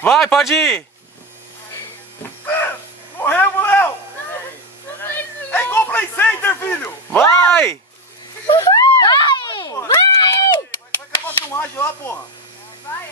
Vai, pode ir. Morremos, Léo! É igual Play Center, filho! Vai! Vai! Vai! Vai acabar a filmagem lá, porra! Vai,